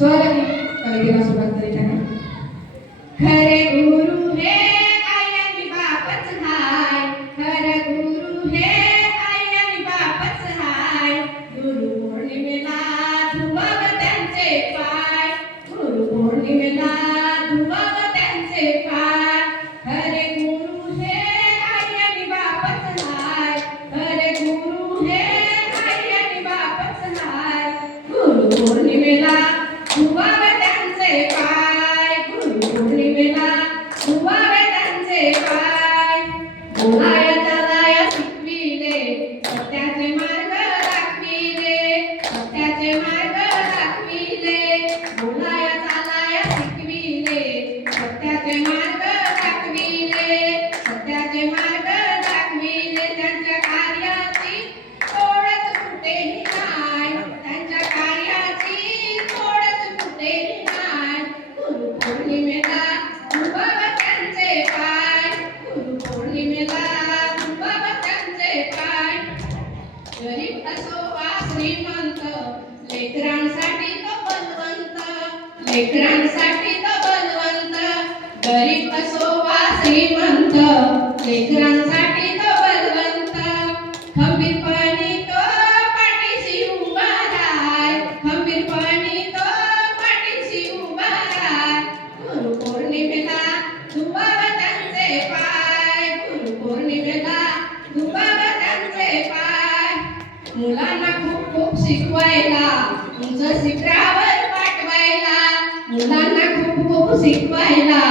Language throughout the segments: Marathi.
Soy लेकरांसाठी तो बनवंत लेकरांसाठी तो बनवंत गरीब असो वा श्रीमंत लेकरांसाठी तो बनवंत खंबीरपणी तो पाठीशी उभा राहाय. खंबीरपणी तो पाठीशी उभा राहाय. गुरुपौर्णिमेला तुम्हाला शिकवायला उंच शिखरावर पाठवायला मुलांना खूप खूप शिकवायला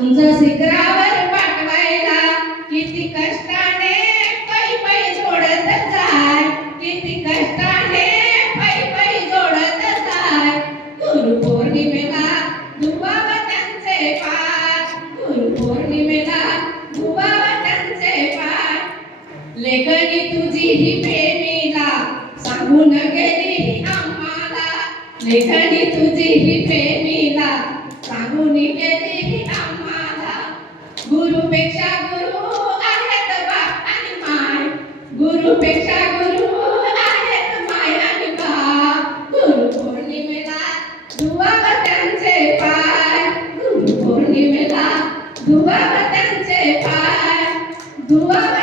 उंच शिखरावर पाठवायला. किती कष्टाने पै पै जोडत जाय किती कष्टाने पै पै जोडत जाय. गुरु पौर्णिमेला दुबाव त्यांचे पाय गुरु पौर्णिमेला दुबाव त्यांचे पाय लेखनी तुझी ही प्रेमीला सांगून गेली आम्हाला लेखनी तुझी ही प्रेमीला. सांगून गेली आम्हाला गुरुपेक्षा गुरु आहेत बाप आणि माय. गुरुपेक्षा गुरु आहेत माय आणि बाप. गुरु पौर्णिमेला दुवाव त्यांचे पाय. गुरु पौर्णिमेला दुवाव त्यांचे पाय. दुवाव